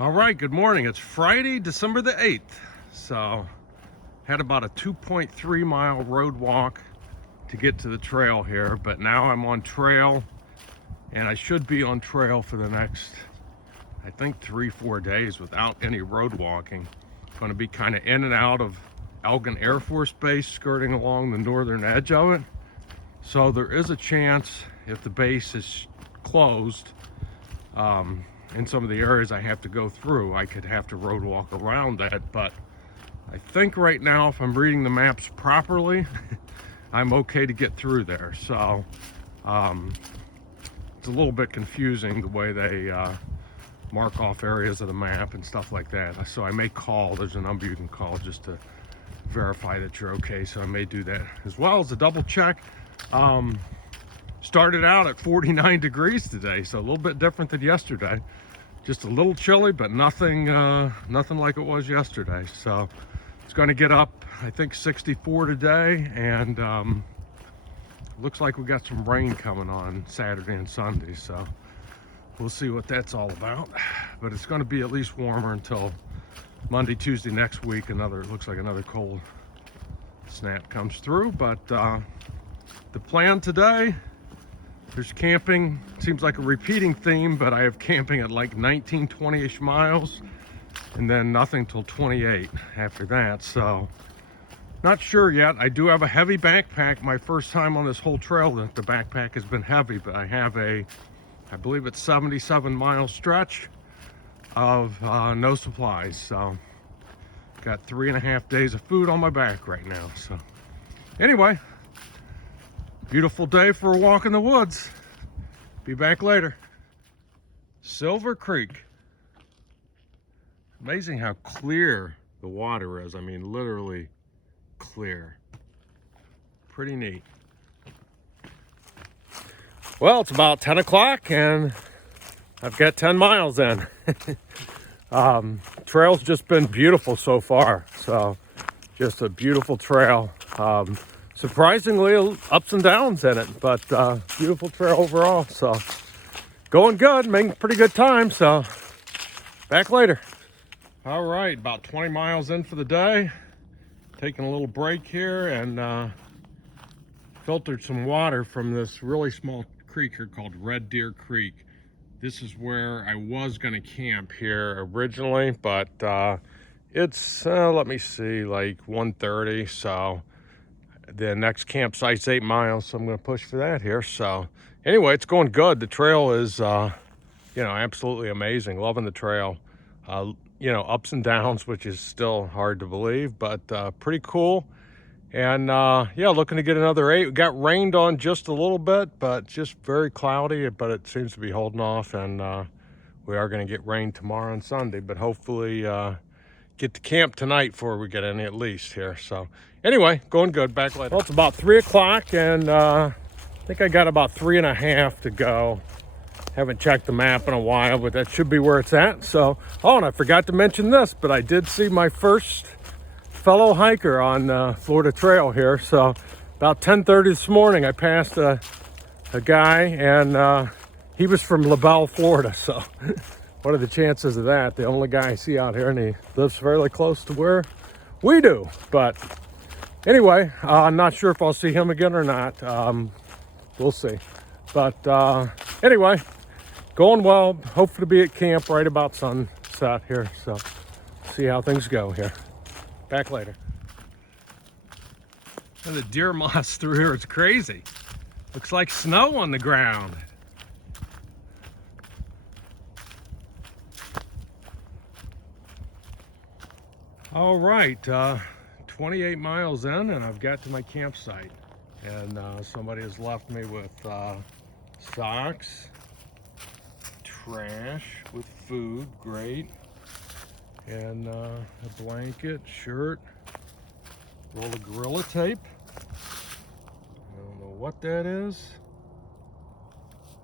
All right, good morning. It's Friday, December the 8th. So, had about a 2.3 mile road walk to get to the trail here, but now I'm on trail, and I should be on trail for the next, I think 3-4 days without any road walking. Going to be kind of in and out of Elgin Air Force Base, skirting along the northern edge of it. So there is a chance, if the base is closed, in some of the areas I have to go through, I could have to road walk around that. But I think right now, if I'm reading the maps properly, I'm okay to get through there. So it's a little bit confusing the way they mark off areas of the map and stuff like that. So I may call, there's a number you can call just to verify that you're okay. So I may do that as well as a double check. Started out at 49 degrees today, so a little bit different than yesterday. Just a little chilly, but nothing like it was yesterday. So it's going to get up, I think 64 today, and looks like we got some rain coming on Saturday and Sunday. So we'll see what that's all about. But it's going to be at least warmer until Monday, Tuesday next week. It looks like another cold snap comes through. But the plan today, there's camping. Seems like a repeating theme, but I have camping at like 19, 20-ish miles, and then nothing till 28 after that. So not sure yet. I do have a heavy backpack. My first time on this whole trail that the backpack has been heavy, but I have I believe it's 77-mile stretch of no supplies. So got 3.5 days of food on my back right now. So anyway, beautiful day for a walk in the woods. Be back later. Silver Creek. Amazing how clear the water is. I mean, literally clear. Pretty neat. Well, it's about 10 o'clock and I've got 10 miles in. Trail's just been beautiful so far. So just a beautiful trail. Surprisingly, ups and downs in it, but beautiful trail overall. So going good, making pretty good time. So back later. All right, about 20 miles in for the day. Taking a little break here and filtered some water from this really small creek here called Red Deer Creek. This is where I was going to camp here originally, but it's, let me see, like 1:30. So the next campsite's 8 miles, so I'm going to push for that here. So anyway, it's going good. The trail is, absolutely amazing. Loving the trail. Ups and downs, which is still hard to believe, but pretty cool. And looking to get another 8. We got rained on just a little bit, but just very cloudy, but it seems to be holding off. And we are going to get rain tomorrow and Sunday, but hopefully get to camp tonight before we get any at least here. So anyway, going good. Back later. Well, it's about 3 o'clock, and I think I got about 3.5 to go. Haven't checked the map in a while, but that should be where it's at. So, and I forgot to mention this, but I did see my first fellow hiker on Florida Trail here. So about 10:30 this morning, I passed a guy, and he was from LaBelle, Florida. So what are the chances of that? The only guy I see out here, and he lives fairly close to where we do. But anyway, I'm not sure if I'll see him again or not. We'll see. But anyway, going well. Hopefully to be at camp right about sunset here. So see how things go here. Back later. And the deer moss through here is crazy. Looks like snow on the ground. All right, 28 miles in, and I've got to my campsite. And somebody has left me with socks, trash with food, great, and a blanket, shirt, roll of Gorilla Tape. I don't know what that is,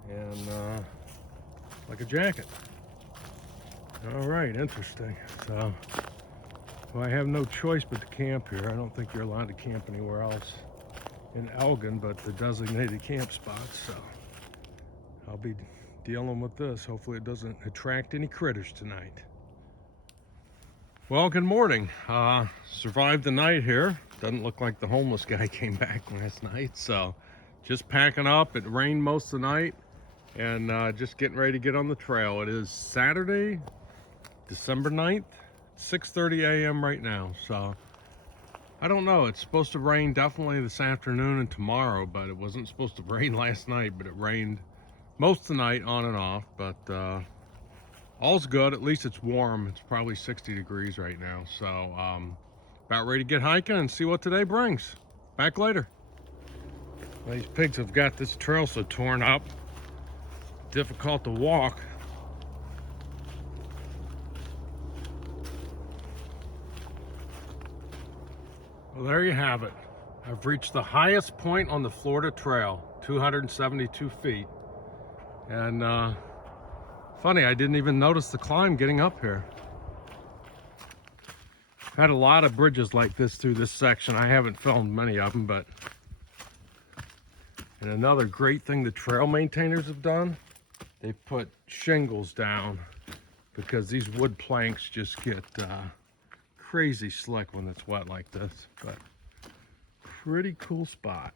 and like a jacket. All right, interesting. So, well, I have no choice but to camp here. I don't think you're allowed to camp anywhere else in Elgin but the designated camp spots. So I'll be dealing with this. Hopefully it doesn't attract any critters tonight. Well, good morning. Survived the night here. Doesn't look like the homeless guy came back last night, so just packing up. It rained most of the night, and just getting ready to get on the trail. It is Saturday, December 9th, 6:30 a.m. right now, so I don't know. It's supposed to rain definitely this afternoon and tomorrow, but it wasn't supposed to rain last night, but it rained most of the night on and off, but all's good. At least it's warm. It's probably 60 degrees right now. So about ready to get hiking and see what today brings. Back later. These pigs have got this trail so torn up, difficult to walk. Well, there you have it. I've reached the highest point on the Florida Trail, 272 feet. And funny, I didn't even notice the climb getting up here. Had a lot of bridges like this through this section. I haven't filmed many of them, but and another great thing the trail maintainers have done, they've put shingles down because these wood planks just get crazy slick when it's wet like this. But pretty cool spot.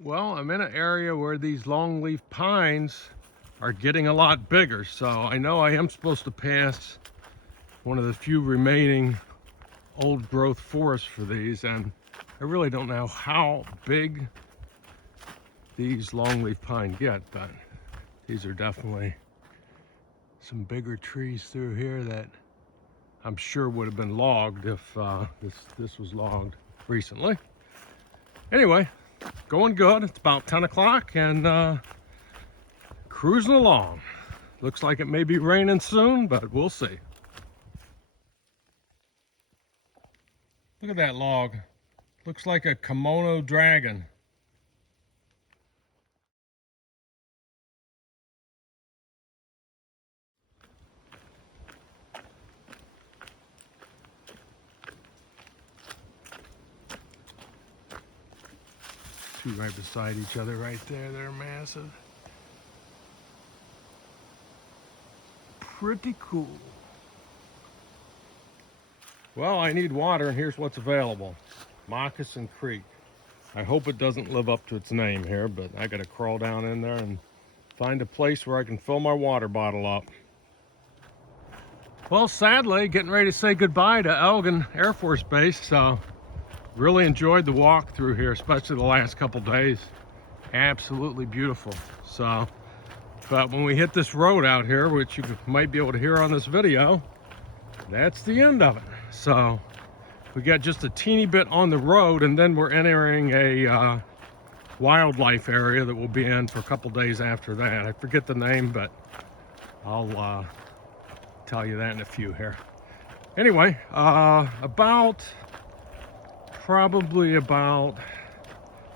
Well, I'm in an area where these longleaf pines are getting a lot bigger, so I know I am supposed to pass one of the few remaining old growth forests for these, and I really don't know how big these longleaf pine get, but these are definitely some bigger trees through here that I'm sure would have been logged if this was logged recently. Anyway, going good. It's about 10 o'clock and cruising along. Looks like it may be raining soon, but we'll see. Look at that log. Looks like a kimono dragon. Two right beside each other right there. They're massive. Pretty cool. Well, I need water, and here's what's available. Moccasin Creek. I hope it doesn't live up to its name here, but I gotta crawl down in there and find a place where I can fill my water bottle up. Well, sadly, getting ready to say goodbye to Elgin Air Force Base, so really enjoyed the walk through here, especially the last couple days. Absolutely beautiful. So, but when we hit this road out here, which you might be able to hear on this video, that's the end of it. So we got just a teeny bit on the road, and then we're entering a wildlife area that we'll be in for a couple days after that. I forget the name, but I'll tell you that in a few here. Anyway, probably about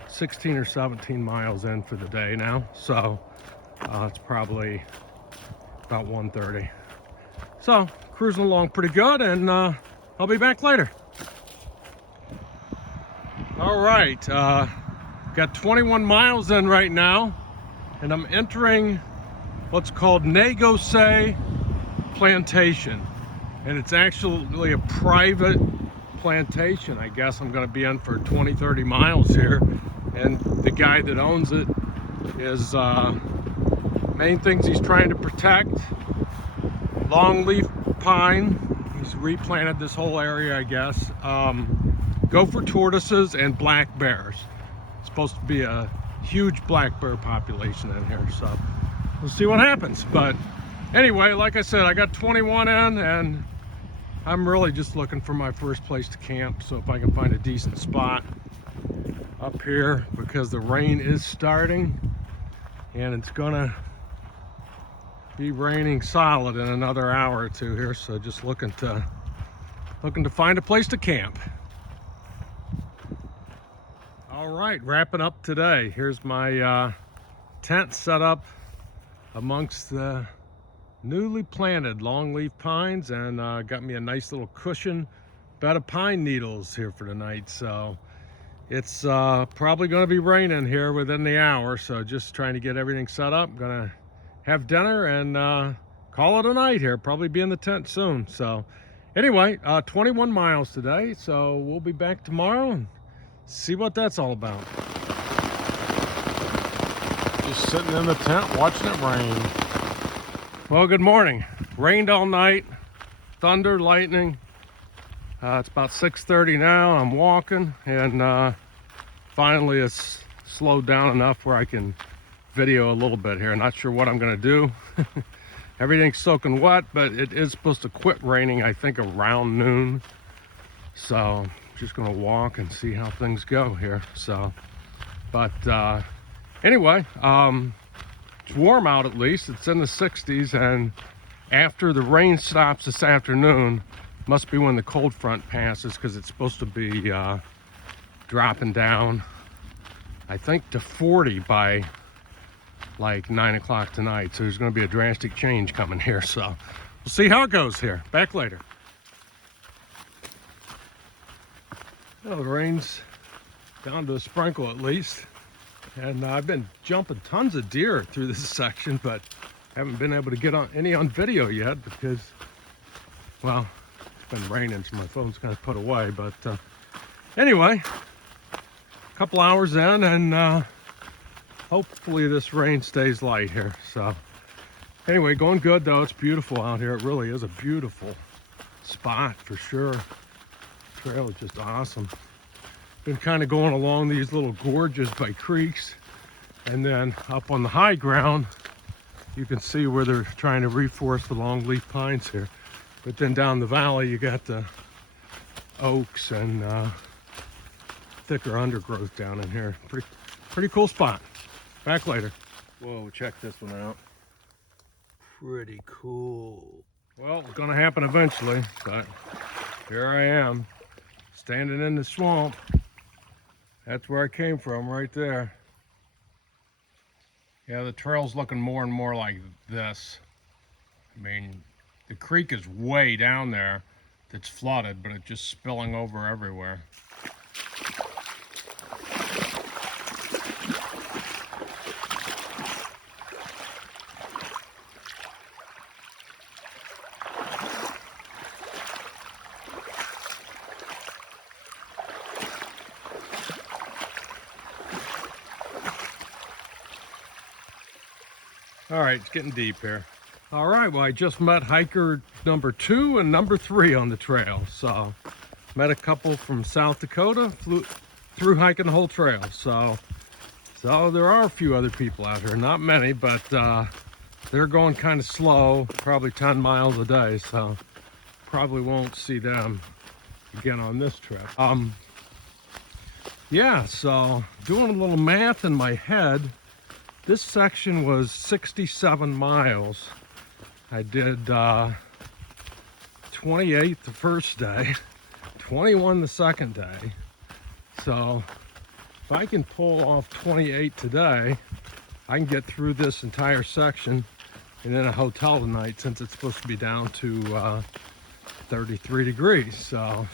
16 or 17 miles in for the day now, so it's probably about 1:30. So cruising along pretty good, and I'll be back later. All right, got 21 miles in right now, and I'm entering what's called Negose Plantation, and it's actually a private plantation. I guess I'm going to be in for 20-30 miles here, and the guy that owns it is main things he's trying to protect: longleaf pine. He's replanted this whole area, I guess. Gopher tortoises and black bears. It's supposed to be a huge black bear population in here, so we'll see what happens. But anyway, like I said, I got 21 in, and I'm really just looking for my first place to camp, so if I can find a decent spot up here, because the rain is starting and it's gonna be raining solid in another hour or two here, so just looking to find a place to camp. All right, wrapping up today. Here's my tent set up amongst the newly planted longleaf pines, and got me a nice little cushion bed of pine needles here for tonight. So it's probably going to be raining here within the hour, so just trying to get everything set up. Gonna have dinner and call it a night here. Probably be in the tent soon. So anyway, 21 miles today, so we'll be back tomorrow and see what that's all about. Just sitting in the tent watching it rain. Well, good morning. Rained all night, thunder, lightning. It's about 6:30 now. I'm walking, and finally it's slowed down enough where I can video a little bit here. Not sure what I'm gonna do. Everything's soaking wet, but it is supposed to quit raining, I think, around noon. So I'm just gonna walk and see how things go here. So, but anyway, it's warm out at least. It's in the 60s, and after the rain stops this afternoon, must be when the cold front passes, because it's supposed to be dropping down, I think, to 40 by like 9 o'clock tonight. So there's going to be a drastic change coming here. So we'll see how it goes here. Back later. Well, the rain's down to a sprinkle at least. And I've been jumping tons of deer through this section, but haven't been able to get any on video yet because, well, it's been raining, so my phone's kind of put away. But anyway, a couple hours in, and hopefully this rain stays light here. So anyway, going good though. It's beautiful out here. It really is a beautiful spot for sure. The trail is just awesome. Been kind of going along these little gorges by creeks, and then up on the high ground you can see where they're trying to reforest the longleaf pines here. But then down the valley you got the oaks and thicker undergrowth down in here. Pretty cool spot. Back later. Whoa, check this one out. Pretty cool. Well, it's gonna happen eventually, but here I am, standing in the swamp. That's where I came from, right there. Yeah, the trail's looking more and more like this. I mean, the creek is way down there that's flooded, but it's just spilling over everywhere. All right, it's getting deep here. All right, well, I just met hiker number 2 and number 3 on the trail. So met a couple from South Dakota, flew through hiking the whole trail. So there are a few other people out here, not many, but they're going kind of slow, probably 10 miles a day. So probably won't see them again on this trip. Yeah, so doing a little math in my head, this section was 67 miles. I did 28 the first day, 21 the second day. So if I can pull off 28 today, I can get through this entire section and in a hotel tonight, since it's supposed to be down to 33 degrees. So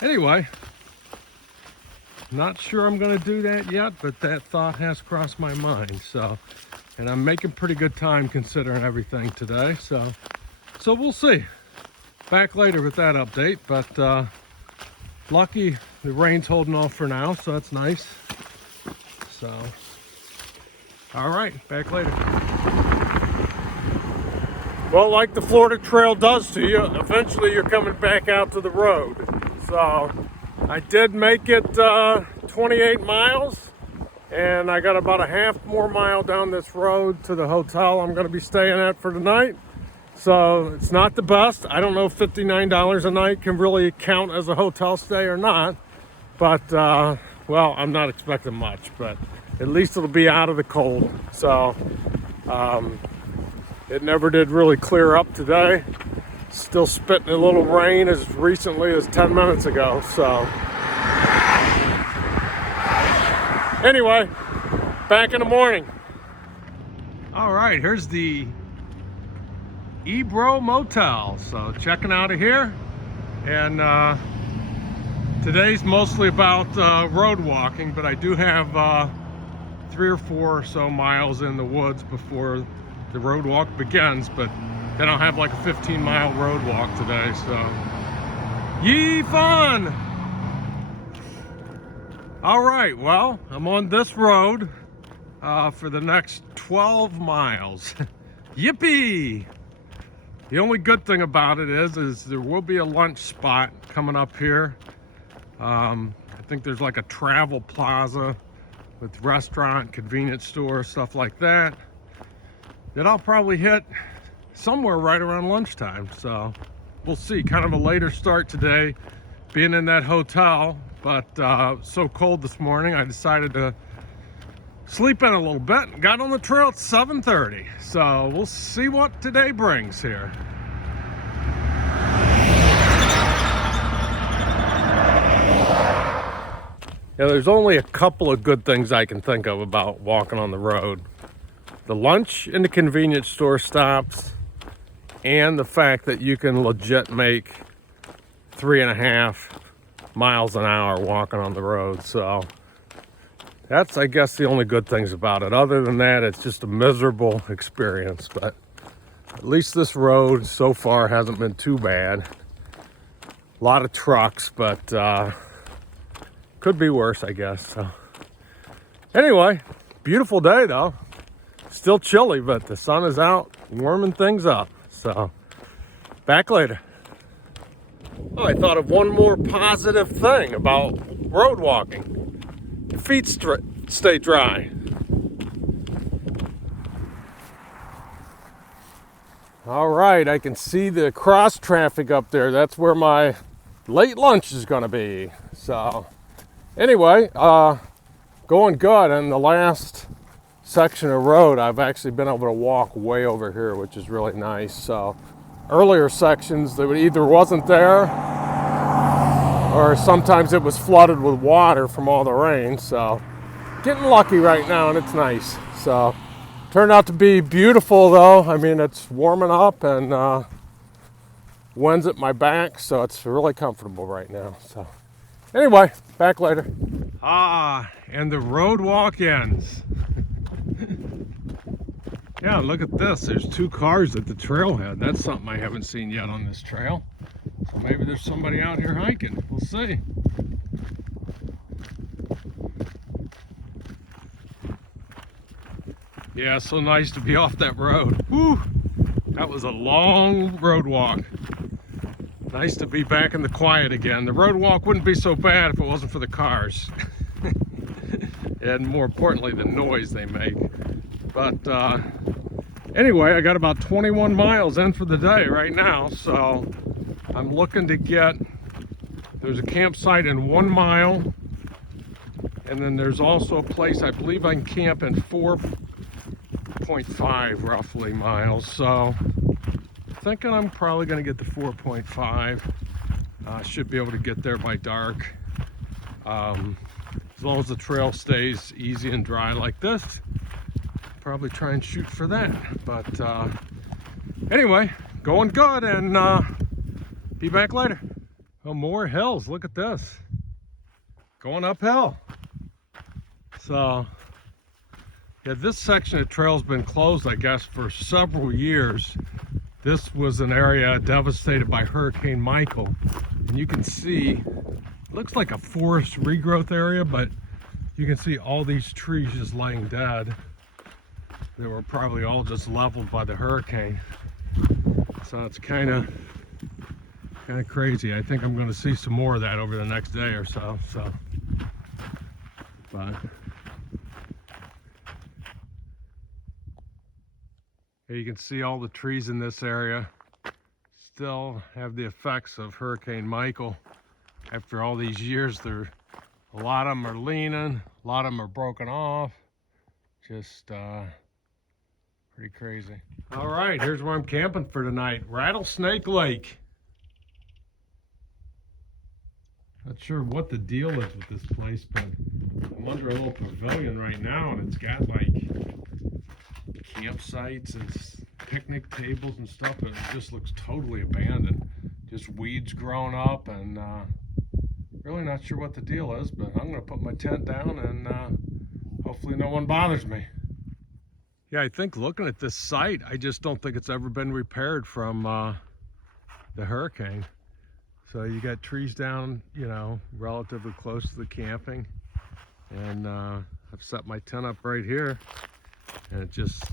anyway, not sure I'm going to do that yet, but that thought has crossed my mind. So, and I'm making pretty good time considering everything today. So we'll see. Back later with that update. But lucky the rain's holding off for now, so that's nice. So, all right, back later. Well, like the Florida Trail does to you, eventually you're coming back out to the road. So I did make it 28 miles, and I got about a half more mile down this road to the hotel I'm going to be staying at for tonight. So it's not the best. I don't know if $59 a night can really count as a hotel stay or not, but well, I'm not expecting much, but at least it'll be out of the cold. So it never did really clear up today. Still spitting a little rain as recently as 10 minutes ago. So anyway, back in the morning. All right, here's the Ebro Motel. So checking out of here. And today's mostly about road walking, but I do have 3 or 4 or so miles in the woods before the road walk begins, but then I'll have like a 15-mile road walk today, so yee fun! All right, well, I'm on this road for the next 12 miles. Yippee! The only good thing about it is there will be a lunch spot coming up here. I think there's like a travel plaza with restaurant, convenience store, stuff like that I'll probably hit somewhere right around lunchtime. So we'll see. Kind of a later start today, being in that hotel, but so cold this morning, I decided to sleep in a little bit. Got on the trail at 7:30. So we'll see what today brings here. Yeah, there's only a couple of good things I can think of about walking on the road. The lunch and the convenience store stops, and the fact that you can legit make 3.5 miles an hour walking on the road. So that's, I guess, the only good things about it. Other than that, it's just a miserable experience. But at least this road so far hasn't been too bad. A lot of trucks, but could be worse, I guess. So anyway, beautiful day though. Still chilly, but the sun is out, warming things up. So back later. Oh, I thought of one more positive thing about road walking. Your feet stay dry. All right, I can see the cross traffic up there. That's where my late lunch is gonna be. So anyway, going good. And the last section of road, I've actually been able to walk way over here, which is really nice. So earlier sections, that either wasn't there, or sometimes it was flooded with water from all the rain. So getting lucky right now, and it's nice. So turned out to be beautiful though. I mean, it's warming up, and wind's at my back, so it's really comfortable right now. So anyway, back later. And the road walk ends. Yeah, look at this. There's 2 cars at the trailhead. That's something I haven't seen yet on this trail. So maybe there's somebody out here hiking. We'll see. Yeah, so nice to be off that road. Whew! That was a long road walk. Nice to be back in the quiet again. The road walk wouldn't be so bad if it wasn't for the cars. And more importantly, the noise they make. But anyway, I got about 21 miles in for the day right now. So I'm looking to get, there's a campsite in 1 mile. And then there's also a place I believe I can camp in 4.5 roughly miles. So thinking I'm probably going to get to 4.5. Should be able to get there by dark. As long as the trail stays easy and dry like this, probably try and shoot for that. But anyway, going good, and be back later. Oh, more hills. Look at this. Going uphill. So yeah, this section of trail's been closed, I guess, for several years. This was an area devastated by Hurricane Michael. And you can see, looks like a forest regrowth area, but you can see all these trees just laying dead. They were probably all just leveled by the hurricane. So it's kind of crazy. I think I'm going to see some more of that over the next day or so. But here you can see all the trees in this area still have the effects of Hurricane Michael. After all these years, a lot of them are leaning, a lot of them are broken off. Just pretty crazy. All right, here's where I'm camping for tonight. Rattlesnake Lake. Not sure what the deal is with this place, but I'm under a little pavilion right now, and it's got like campsites and picnic tables and stuff, but it just looks totally abandoned. Just weeds growing up, and really not sure what the deal is, but I'm going to put my tent down and hopefully no one bothers me. Yeah, I think looking at this site, I just don't think it's ever been repaired from the hurricane. So you got trees down, you know, relatively close to the camping. And I've set my tent up right here, and it just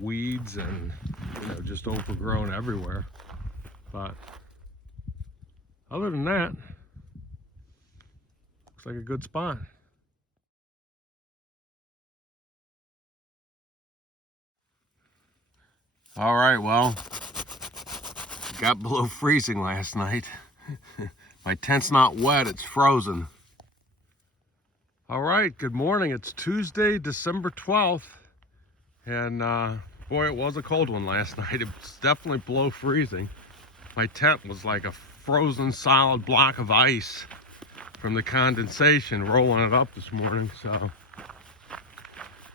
weeds and, you know, just overgrown everywhere. But other than that, looks like a good spot. All right, well, got below freezing last night. My tent's not wet, it's frozen. All right, good morning. It's Tuesday, December 12th. And boy, it was a cold one last night. It's definitely below freezing. My tent was like a frozen solid block of ice from the condensation rolling it up this morning. So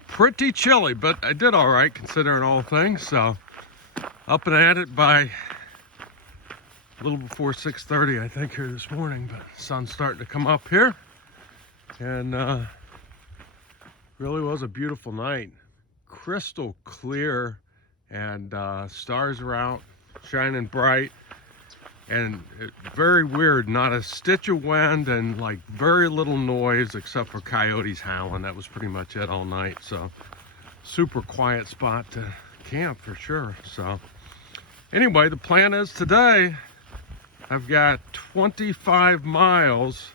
pretty chilly, but I did all right considering all things. So up and at it by a little before 6:30, I think, here this morning. But the sun's starting to come up here, and really was a beautiful night. Crystal clear, and stars are out shining bright, and very weird, not a stitch of wind and like very little noise except for coyotes howling. That was pretty much it all night. So super quiet spot to camp for sure. So anyway, the plan is today I've got 25 miles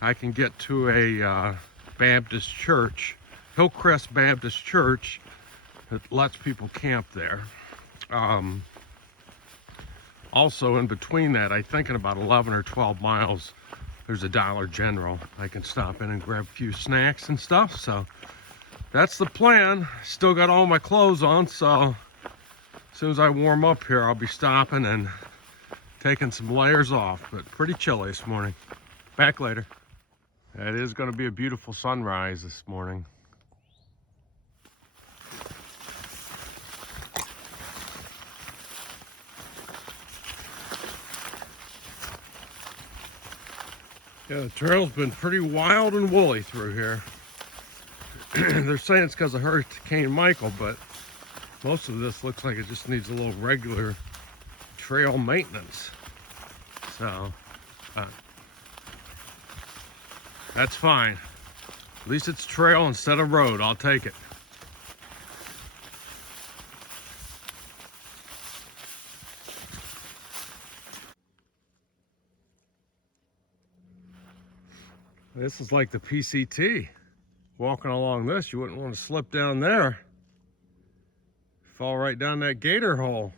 I can get to a Baptist church, Hillcrest Baptist Church, that lets people camp there. Also in between that, I think in about 11 or 12 miles, there's a Dollar General. I can stop in and grab a few snacks and stuff. So that's the plan. Still got all my clothes on, so as soon as I warm up here, I'll be stopping and taking some layers off. But pretty chilly this morning. Back later. It is going to be a beautiful sunrise this morning. Yeah, the trail's been pretty wild and woolly through here. They're saying it's because of Hurricane Michael, but most of this looks like it just needs a little regular trail maintenance. So that's fine. At least it's trail instead of road. I'll take it. This is like the PCT. Walking along this, you wouldn't want to slip down there. Fall right down that gator hole.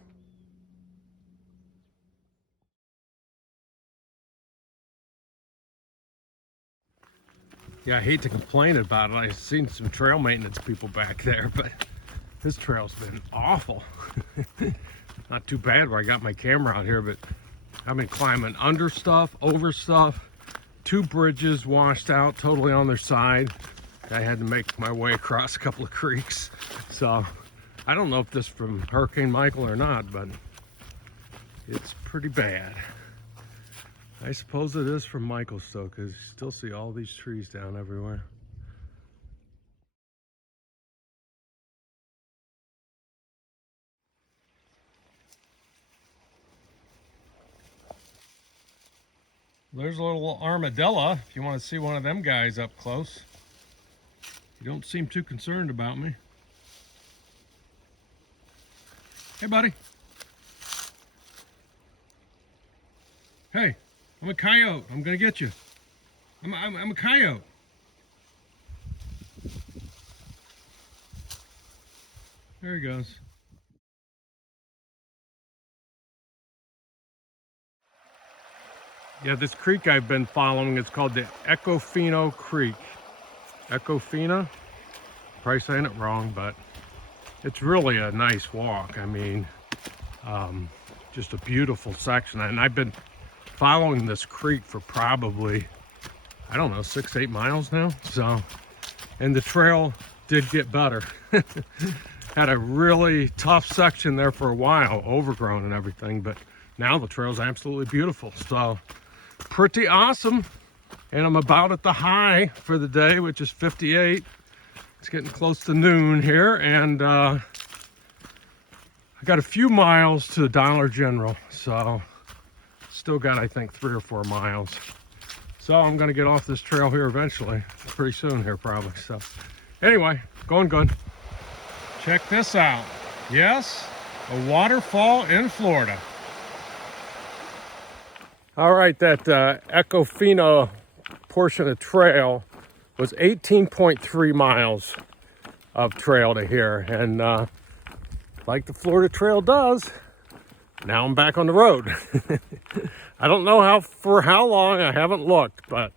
Yeah, I hate to complain about it. I've seen some trail maintenance people back there, but this trail's been awful. Not too bad where I got my camera out here, but I've been climbing under stuff, over stuff. 2 bridges washed out totally on their side. I had to make my way across a couple of creeks. So I don't know if this is from Hurricane Michael or not, but it's pretty bad. I suppose it is from Michael still, because you still see all these trees down everywhere. There's a little armadillo, if you want to see one of them guys up close. You don't seem too concerned about me. Hey, buddy. Hey, I'm a coyote. I'm gonna get you. I'm a coyote. There he goes. Yeah, this creek I've been following, it's called the Ecofino Creek. Ecofina? Probably saying it wrong, but it's really a nice walk. I mean, just a beautiful section. And I've been following this creek for probably, I don't know, 6-8 miles now. So, and the trail did get better. Had a really tough section there for a while, overgrown and everything, but now the trail's absolutely beautiful. So pretty awesome. And I'm about at the high for the day, which is 58. It's getting close to noon here, and I got a few miles to Dollar General, so still got, I think, 3 or 4 miles. So I'm gonna get off this trail here eventually, pretty soon here probably. So anyway, going good. Check this out. Yes, a waterfall in Florida. All right, that Ecofina portion of trail was 18.3 miles of trail to here, and like the Florida Trail does, now I'm back on the road. I don't know for how long, I haven't looked, but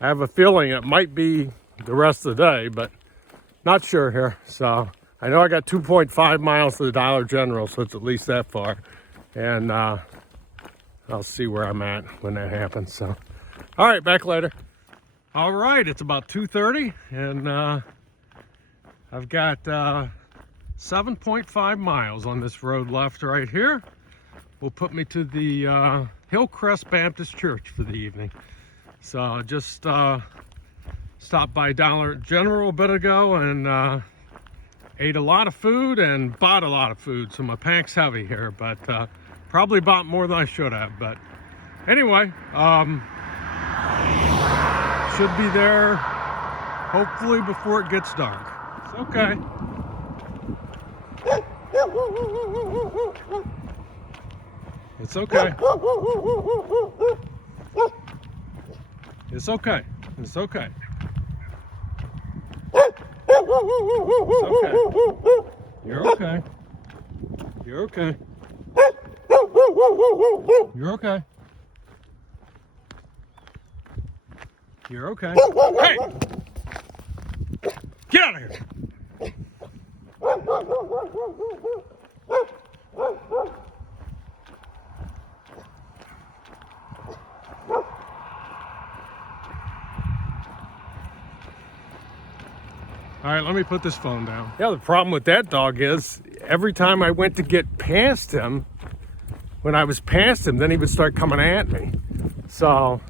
I have a feeling it might be the rest of the day, but not sure here. So I know I got 2.5 miles to the Dollar General, so it's at least that far, and I'll see where I'm at when that happens. So all right, back later. All right, it's about 2:30, and I've got 7.5 miles on this road left right here. Will put me to the Hillcrest Baptist Church for the evening. So I just stopped by Dollar General a bit ago and ate a lot of food and bought a lot of food, so my pack's heavy here, but probably bought more than I should have. But anyway, should be there hopefully before it gets dark. It's okay. It's okay. It's okay. It's okay. It's okay. You're okay. You're okay. You're okay. You're okay. Hey! Get out of here! All right, let me put this phone down. Yeah, the problem with that dog is every time I went to get past him, when I was past him, then he would start coming at me. So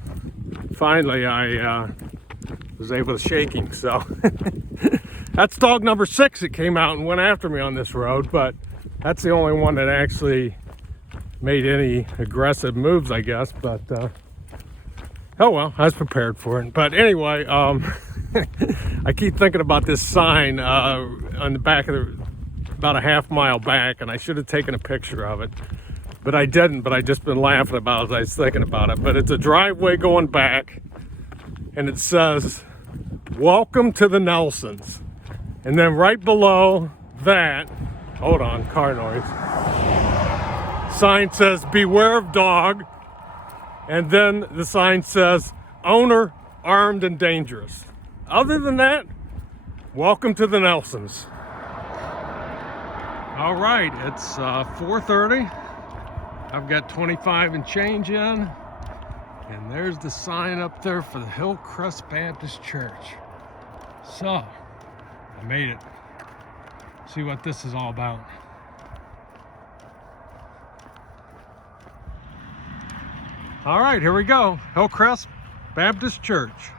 finally I was able to shake him. So that's dog number 6 that came out and went after me on this road, but that's the only one that actually made any aggressive moves, I guess. But oh well, I was prepared for it. But anyway, I keep thinking about this sign on the back of about a half mile back, and I should have taken a picture of it, but I didn't. But I just been laughing about it as I was thinking about it. But it's a driveway going back, and it says, "Welcome to the Nelsons." And then right below that, hold on, car noise, sign says, "Beware of dog." And then the sign says, "Owner armed and dangerous." Other than that, welcome to the Nelsons. All right, it's 4:30. I've got 25 and change in, and there's the sign up there for the Hillcrest Baptist Church. So I made it. See what this is all about. All right, here we go. Hillcrest Baptist Church.